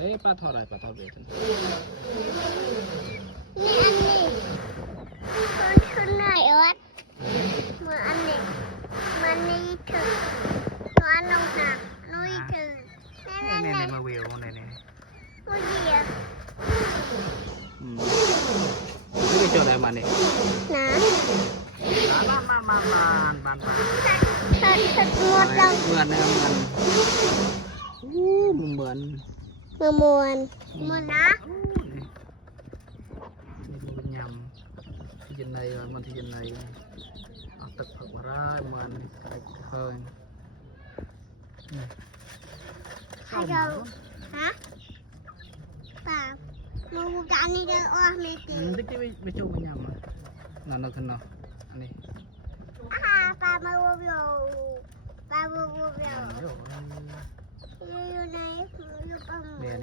ปลาทอดอะไรปลาทอดเบส นี่อันนี้ชุดไหนวะเหมือนอันนี้มันนี่ถึงตัวน้องหนักนุ้ยถึงนี่ มาวิวนี่ ผู้เดียว นี่จอดอะไรมาเนี่ย นะ บ้าน ถัดหมดแล้ว เหมือนนะเหมือน เมื่อมวนมวนนะ นี่มันยำที่ยันในมันที่ยันในเอาตึกผักมาได้มันเคย ให้เราฮะป่ามาบุกอันนี้เด้ออ้อไม่ตี ที่ไปจูมันยำอ่ะนั่นขึ้นเนาะอันนี้ ปลามาวัวปลาวัวอยู่ในอยู่ปั๊ม เนี่ย